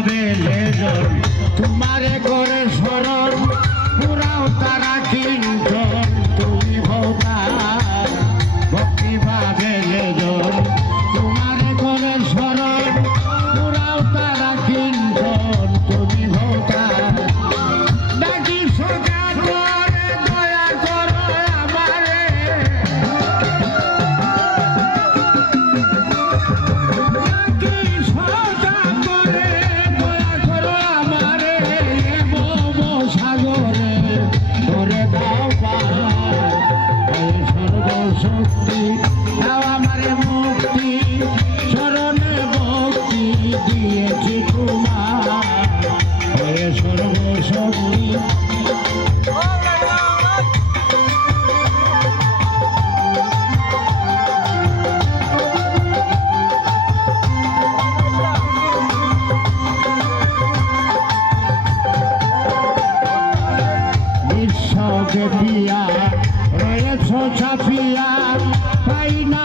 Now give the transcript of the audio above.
যাবে লেজন তোমারে গো বুকে দিয়া রয়েছ ছাপিয়া পাই না